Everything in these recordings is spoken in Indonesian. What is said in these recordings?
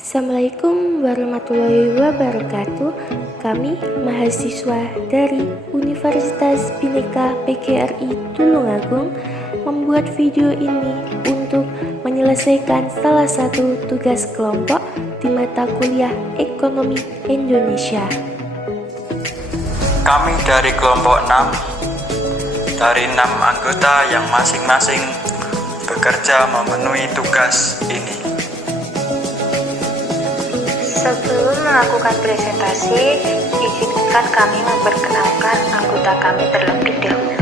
Assalamualaikum warahmatullahi wabarakatuh. Kami mahasiswa dari Universitas Bhinneka PGRI Tulungagung membuat video ini untuk menyelesaikan salah satu tugas kelompok di mata kuliah Ekonomi Indonesia. Kami dari kelompok 6, dari 6 anggota yang masing-masing bekerja memenuhi tugas ini. Sebelum melakukan presentasi, izinkan kami memperkenalkan anggota kami terlebih dahulu.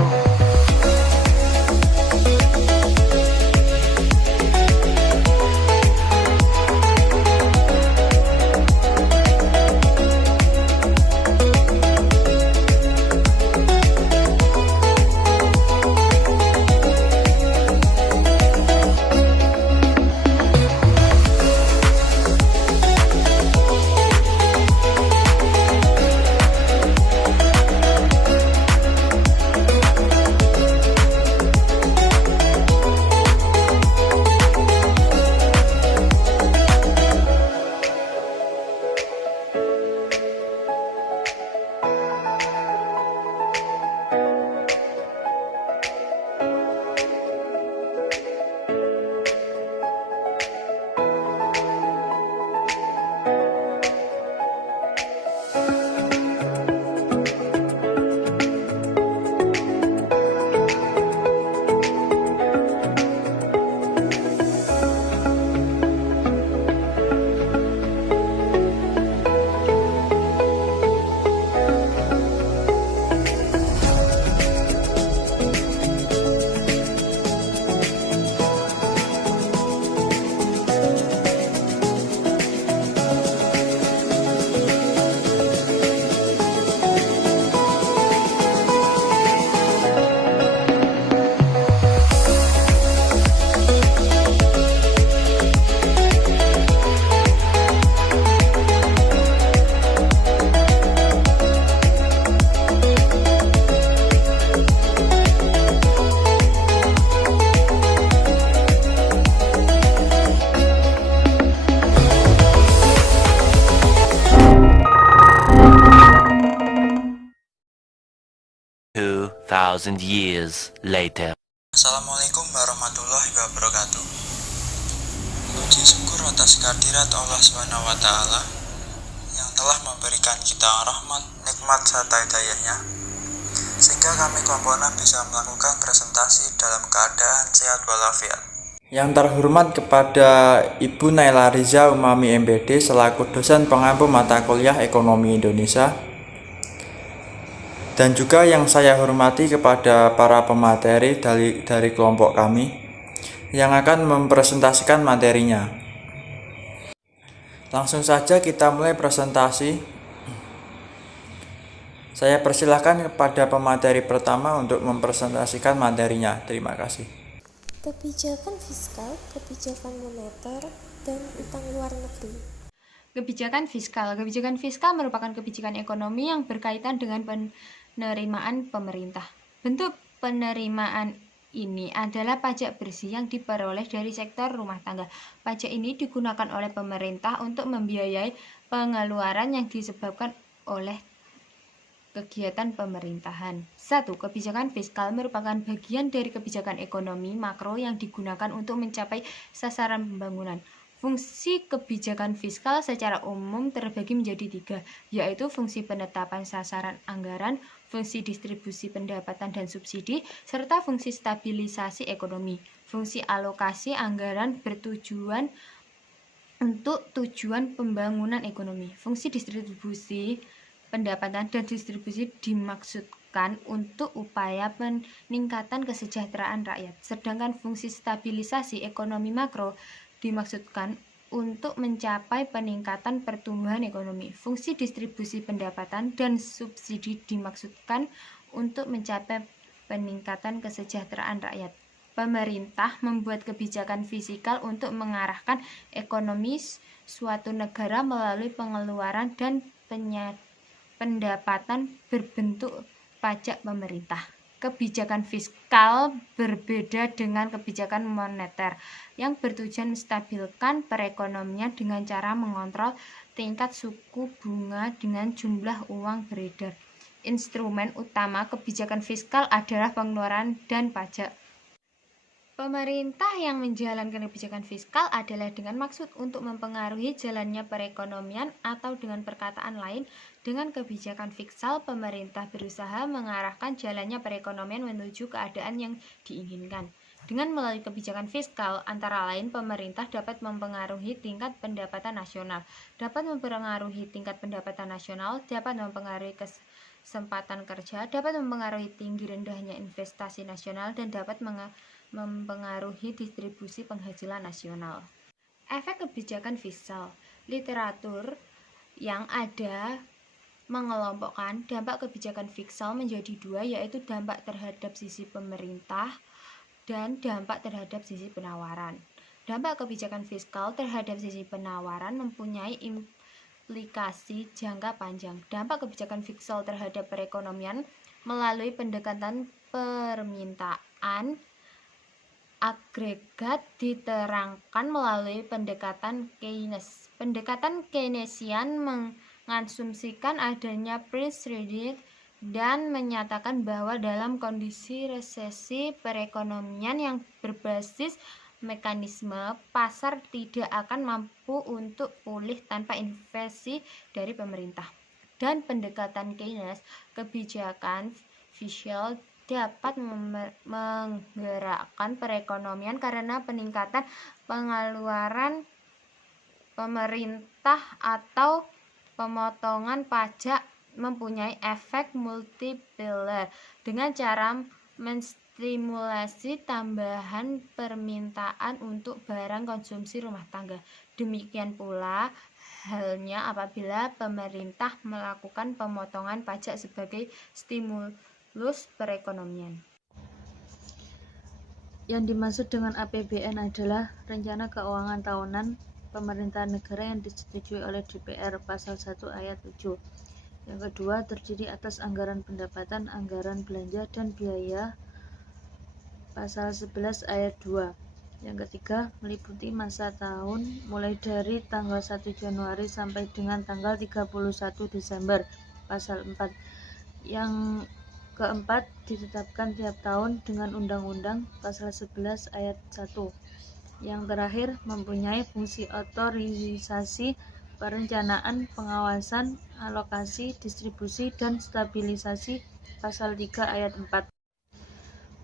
Years later. Assalamualaikum warahmatullahi wabarakatuh. Puji syukur atas kehadirat Allah SWT yang telah memberikan kita rahmat, nikmat serta hidayahnya, sehingga kami kelompok 6 bisa melakukan presentasi dalam keadaan sehat walafiat. Yang terhormat kepada Ibu Naila Riza Umami MPD selaku dosen pengampu mata kuliah Ekonomi Indonesia, dan juga yang saya hormati kepada para pemateri dari kelompok kami yang akan mempresentasikan materinya. Langsung saja kita mulai presentasi. Saya persilahkan kepada pemateri pertama untuk mempresentasikan materinya. Terima kasih. Kebijakan fiskal, kebijakan moneter, dan utang luar negeri. Kebijakan fiskal merupakan kebijakan ekonomi yang berkaitan dengan penerimaan pemerintah. Bentuk penerimaan ini adalah pajak bersih yang diperoleh dari sektor rumah tangga. Pajak ini digunakan oleh pemerintah untuk membiayai pengeluaran yang disebabkan oleh kegiatan pemerintahan. 1. Kebijakan fiskal merupakan bagian dari kebijakan ekonomi makro yang digunakan untuk mencapai sasaran pembangunan. Fungsi kebijakan fiskal secara umum terbagi menjadi 3, yaitu fungsi penetapan sasaran anggaran, fungsi distribusi pendapatan dan subsidi, serta fungsi stabilisasi ekonomi. Fungsi alokasi anggaran bertujuan untuk tujuan pembangunan ekonomi. Fungsi distribusi pendapatan dan distribusi dimaksudkan untuk upaya peningkatan kesejahteraan rakyat. Sedangkan fungsi stabilisasi ekonomi makro dimaksudkan untuk mencapai peningkatan pertumbuhan ekonomi. Fungsi distribusi pendapatan dan subsidi dimaksudkan untuk mencapai peningkatan kesejahteraan rakyat. Pemerintah membuat kebijakan fiskal untuk mengarahkan ekonomi suatu negara melalui pengeluaran dan pendapatan berbentuk pajak pemerintah. Kebijakan fiskal berbeda dengan kebijakan moneter yang bertujuan menstabilkan perekonomian dengan cara mengontrol tingkat suku bunga dengan jumlah uang beredar. Instrumen utama kebijakan fiskal adalah pengeluaran dan pajak. Pemerintah yang menjalankan kebijakan fiskal adalah dengan maksud untuk mempengaruhi jalannya perekonomian, atau dengan perkataan lain, dengan kebijakan fiskal pemerintah berusaha mengarahkan jalannya perekonomian menuju keadaan yang diinginkan. Dengan melalui kebijakan fiskal, antara lain pemerintah dapat mempengaruhi tingkat pendapatan nasional, dapat mempengaruhi kesempatan kerja, dapat mempengaruhi tinggi rendahnya investasi nasional, dan dapat mempengaruhi distribusi penghasilan nasional. Efek kebijakan fiskal. Literatur yang ada mengelompokkan dampak kebijakan fiskal menjadi dua, yaitu dampak terhadap sisi pemerintah dan dampak terhadap sisi penawaran. Dampak kebijakan fiskal terhadap sisi penawaran mempunyai implikasi jangka panjang. Dampak kebijakan fiskal terhadap perekonomian melalui pendekatan permintaan agregat diterangkan melalui pendekatan Keynes. Pendekatan Keynesian mengasumsikan adanya price risk dan menyatakan bahwa dalam kondisi resesi perekonomian yang berbasis mekanisme pasar tidak akan mampu untuk pulih tanpa investasi dari pemerintah. Dan pendekatan Keynes, kebijakan fiskal dapat menggerakkan perekonomian karena peningkatan pengeluaran pemerintah atau pemotongan pajak mempunyai efek multiplier dengan cara menstimulasi tambahan permintaan untuk barang konsumsi rumah tangga. Demikian pula halnya apabila pemerintah melakukan pemotongan pajak sebagai stimulus perekonomian. Yang dimaksud dengan APBN adalah Rencana Keuangan Tahunan Pemerintahan Negara yang disetujui oleh DPR, pasal 1 ayat 7. Yang kedua, terdiri atas anggaran pendapatan, anggaran belanja dan biaya, pasal 11 ayat 2. Yang ketiga, meliputi masa tahun mulai dari tanggal 1 Januari sampai dengan tanggal 31 Desember, pasal 4. Yang keempat, ditetapkan tiap tahun dengan undang-undang, pasal 11 ayat 1. Yang terakhir, mempunyai fungsi otorisasi, perencanaan, pengawasan, alokasi, distribusi, dan stabilisasi, pasal 3 ayat 4.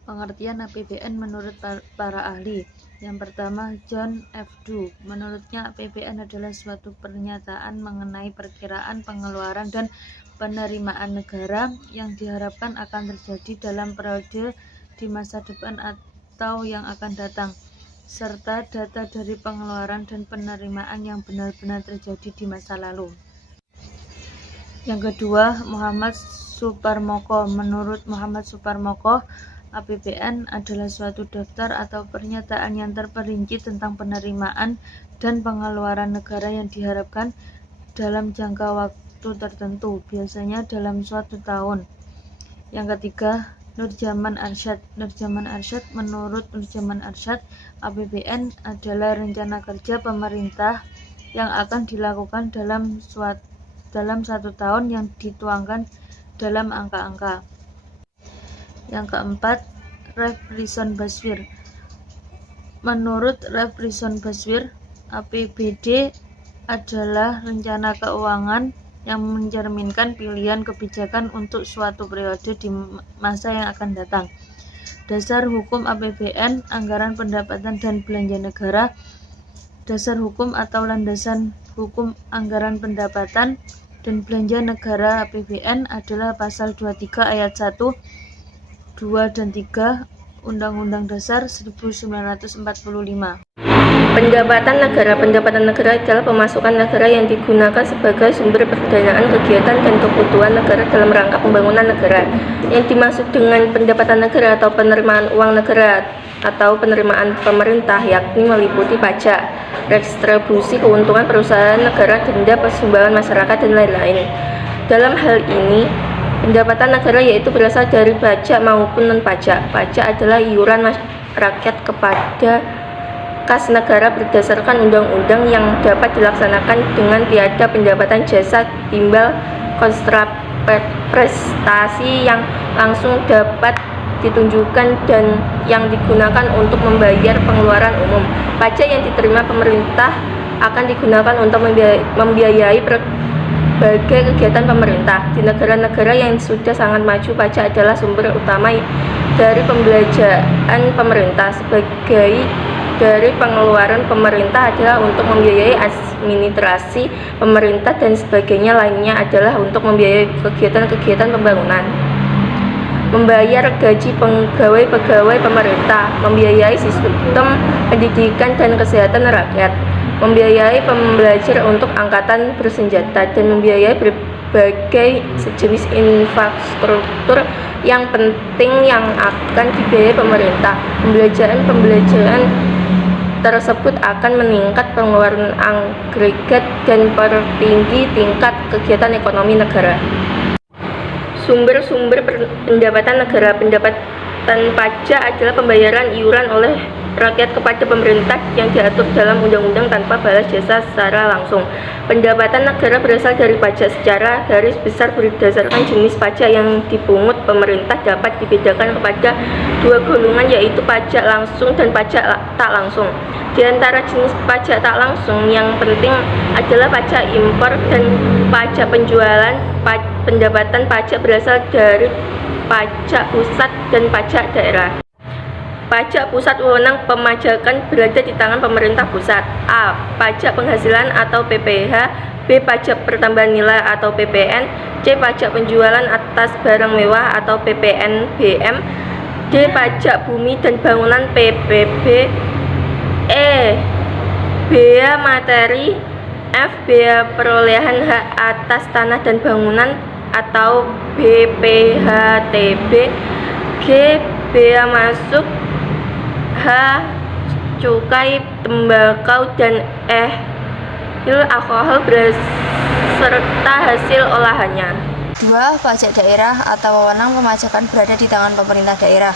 Pengertian APBN menurut para ahli. Yang pertama, John F. Doe. Menurutnya APBN adalah suatu pernyataan mengenai perkiraan pengeluaran dan penerimaan negara yang diharapkan akan terjadi dalam periode di masa depan atau yang akan datang, serta data dari pengeluaran dan penerimaan yang benar-benar terjadi di masa lalu. Yang kedua, Muhammad Suparmoko. Menurut Muhammad Suparmoko, APBN adalah suatu daftar atau pernyataan yang terperinci tentang penerimaan dan pengeluaran negara yang diharapkan dalam jangka waktu tertentu, biasanya dalam suatu tahun. Yang ketiga, Nurjaman Arsyad. Nurjaman Arsyad. Menurut Nurjaman Arsyad, APBN adalah rencana kerja pemerintah yang akan dilakukan dalam satu tahun yang dituangkan dalam angka-angka. Yang keempat, Rev. Rizon Baswir. Menurut Rev. Rizon Baswir, APBD adalah rencana keuangan yang mencerminkan pilihan kebijakan untuk suatu periode di masa yang akan datang. Dasar hukum APBN, anggaran pendapatan dan belanja negara. Dasar hukum atau landasan hukum anggaran pendapatan dan belanja negara APBN adalah pasal 23 ayat 1, 2 dan 3 Undang-Undang Dasar 1945. Pendapatan negara adalah pemasukan negara yang digunakan sebagai sumber pendanaan kegiatan dan kebutuhan negara dalam rangka pembangunan negara. Yang dimaksud dengan pendapatan negara atau penerimaan uang negara atau penerimaan pemerintah yakni meliputi pajak, redistribusi keuntungan perusahaan negara, denda, persumbangan masyarakat, dan lain-lain. Dalam hal ini, Pendapatan negara yaitu berasal dari pajak maupun non-pajak. Pajak adalah iuran rakyat kepada kas negara berdasarkan undang-undang yang dapat dilaksanakan dengan tiada pendapatan jasa timbal kontraprestasi yang langsung dapat ditunjukkan dan yang digunakan untuk membayar pengeluaran umum. Pajak yang diterima pemerintah akan digunakan untuk membiayai berbagai kegiatan pemerintah. Di negara-negara yang sudah sangat maju, pajak adalah sumber utama dari pembelanjaan pemerintah. Sebagai dari pengeluaran pemerintah adalah untuk membiayai administrasi pemerintah dan sebagainya lainnya adalah untuk membiayai kegiatan-kegiatan pembangunan. Membayar gaji pegawai-pegawai pemerintah, membiayai sistem pendidikan dan kesehatan rakyat, membiayai pembelajar untuk angkatan bersenjata, dan membiayai berbagai sejenis infrastruktur yang penting yang akan dibiayai pemerintah. Pembelajaran tersebut akan meningkat pengeluaran agregat dan pertinggi tingkat kegiatan ekonomi negara. Sumber-sumber pendapatan negara. Pendapatan pajak adalah pembayaran iuran oleh rakyat kepada pemerintah yang diatur dalam undang-undang tanpa balas jasa secara langsung. Pendapatan negara berasal dari pajak. Secara garis besar berdasarkan jenis pajak yang dipungut, pemerintah dapat dibedakan kepada dua golongan, yaitu pajak langsung dan pajak tak langsung. Di antara jenis pajak tak langsung yang penting adalah pajak impor dan pajak penjualan. Pendapatan pajak berasal dari pajak pusat dan pajak daerah. Pajak pusat, wewenang pemajakan berada di tangan pemerintah pusat. A. Pajak penghasilan atau PPh. B. Pajak pertambahan nilai atau PPN. C. Pajak penjualan atas barang mewah atau PPNBM. D. Pajak bumi dan bangunan PBB. E. Bea materi. F. Bea perolehan hak atas tanah dan bangunan atau BPHTB. G. Bea masuk. H. Cukai tembakau dan alkohol beserta hasil olahannya. 2. Pajak daerah atau wewenang pemajakan berada di tangan pemerintah daerah.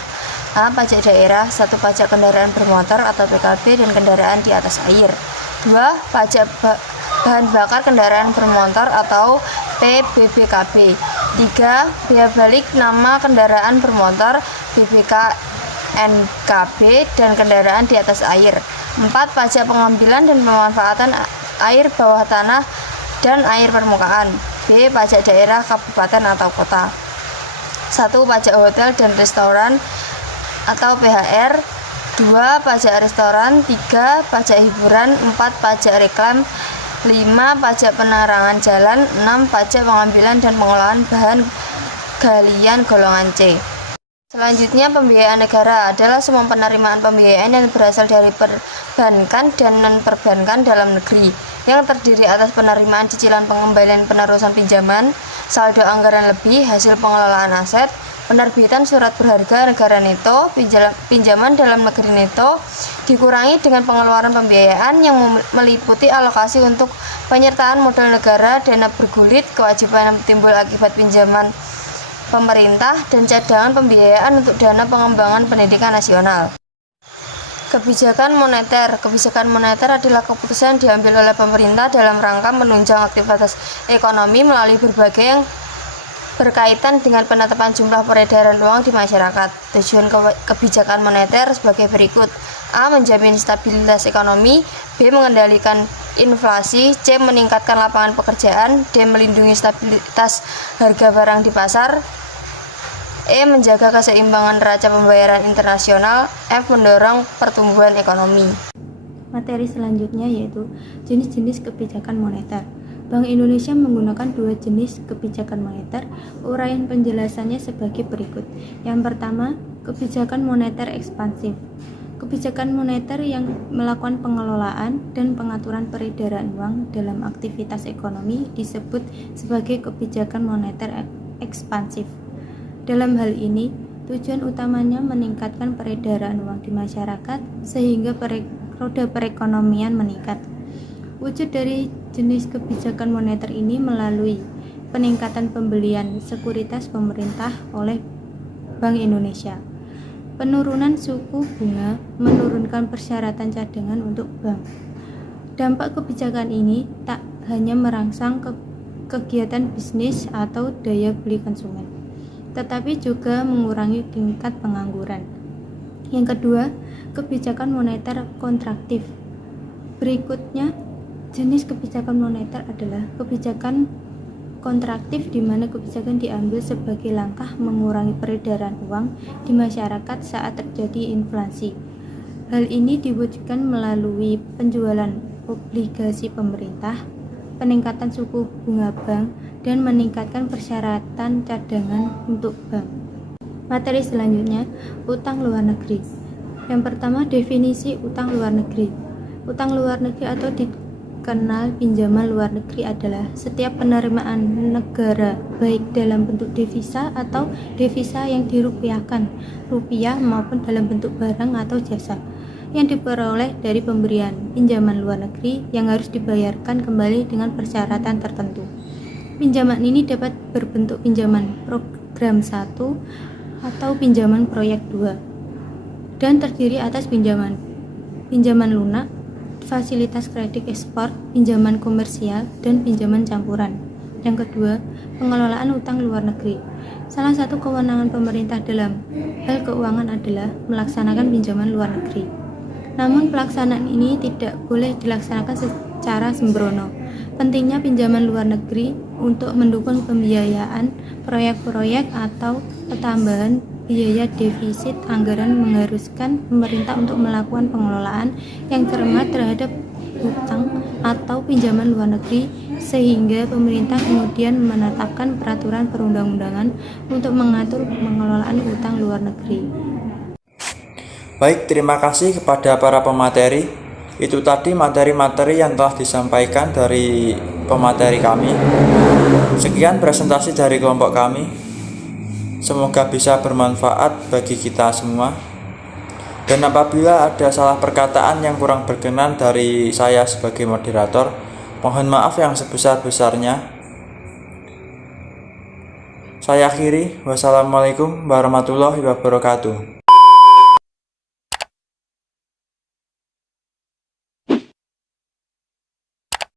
A. Pajak daerah. 1. Pajak kendaraan bermotor atau PKB dan kendaraan di atas air. 2. Pajak bahan bakar kendaraan bermotor atau PBBKB. 3. Bea balik nama kendaraan bermotor BBKNKB dan kendaraan di atas air. 4. Pajak pengambilan dan pemanfaatan air bawah tanah dan air permukaan. B. Pajak daerah, kabupaten atau kota. 1. Pajak hotel dan restoran atau PHR. 2. Pajak restoran. 3. Pajak hiburan. 4. Pajak reklam. 5. Pajak penerangan jalan. 6. Pajak pengambilan dan pengolahan bahan galian golongan C. Selanjutnya, pembiayaan negara adalah semua penerimaan pembiayaan yang berasal dari perbankan dan non-perbankan dalam negeri, yang terdiri atas penerimaan cicilan pengembalian penerusan pinjaman, saldo anggaran lebih, hasil pengelolaan aset, penerbitan surat berharga negara neto, pinjaman dalam negeri neto, dikurangi dengan pengeluaran pembiayaan yang meliputi alokasi untuk penyertaan modal negara, dana bergulir, kewajiban yang timbul akibat pinjaman pemerintah, dan cadangan pembiayaan untuk dana pengembangan pendidikan nasional. Kebijakan moneter. Kebijakan moneter adalah keputusan yang diambil oleh pemerintah dalam rangka menunjang aktivitas ekonomi melalui berbagai yang berkaitan dengan penetapan jumlah peredaran uang di masyarakat. Tujuan kebijakan moneter sebagai berikut. A. Menjamin stabilitas ekonomi. B. Mengendalikan inflasi. C. Meningkatkan lapangan pekerjaan. D. Melindungi stabilitas harga barang di pasar. E. Menjaga keseimbangan neraca pembayaran internasional. F. Mendorong pertumbuhan ekonomi. Materi selanjutnya yaitu jenis-jenis kebijakan moneter. Bank Indonesia menggunakan dua jenis kebijakan moneter. Uraian penjelasannya sebagai berikut. Yang pertama, kebijakan moneter ekspansif. Kebijakan moneter yang melakukan pengelolaan dan pengaturan peredaran uang dalam aktivitas ekonomi disebut sebagai kebijakan moneter ekspansif. Dalam hal ini, tujuan utamanya meningkatkan peredaran uang di masyarakat sehingga roda perekonomian meningkat. Wujud dari jenis kebijakan moneter ini melalui peningkatan pembelian sekuritas pemerintah oleh Bank Indonesia. Penurunan suku bunga menurunkan persyaratan cadangan untuk bank. Dampak kebijakan ini tak hanya merangsang kegiatan bisnis atau daya beli konsumen, tetapi juga mengurangi tingkat pengangguran. Yang kedua, kebijakan moneter kontraktif. Berikutnya, jenis kebijakan moneter adalah kebijakan kontraktif, di mana kebijakan diambil sebagai langkah mengurangi peredaran uang di masyarakat saat terjadi inflasi. Hal ini diwujudkan melalui penjualan obligasi pemerintah, peningkatan suku bunga bank, dan meningkatkan persyaratan cadangan untuk bank. Materi selanjutnya, utang luar negeri. Yang pertama, definisi utang luar negeri. Utang luar negeri atau dikenal pinjaman luar negeri adalah setiap penerimaan negara baik dalam bentuk devisa atau devisa yang dirupiahkan, rupiah maupun dalam bentuk barang atau jasa yang diperoleh dari pemberian pinjaman luar negeri yang harus dibayarkan kembali dengan persyaratan tertentu. Pinjaman ini dapat berbentuk pinjaman program 1 atau pinjaman proyek 2 dan terdiri atas pinjaman lunak, fasilitas kredit ekspor, pinjaman komersial, dan pinjaman campuran. Yang kedua, pengelolaan utang luar negeri. Salah satu kewenangan pemerintah dalam hal keuangan adalah melaksanakan pinjaman luar negeri. Namun pelaksanaan ini tidak boleh dilaksanakan secara sembrono. Pentingnya pinjaman luar negeri untuk mendukung pembiayaan proyek-proyek atau pertambahan biaya defisit anggaran mengharuskan pemerintah untuk melakukan pengelolaan yang cermat terhadap utang atau pinjaman luar negeri, sehingga pemerintah kemudian menetapkan peraturan perundang-undangan untuk mengatur pengelolaan utang luar negeri. Baik, terima kasih kepada para pemateri. Itu tadi materi-materi yang telah disampaikan dari pemateri kami. Sekian presentasi dari kelompok kami. Semoga bisa bermanfaat bagi kita semua. Dan apabila ada salah perkataan yang kurang berkenan dari saya sebagai moderator, mohon maaf yang sebesar-besarnya. Saya akhiri. Wassalamualaikum warahmatullahi wabarakatuh.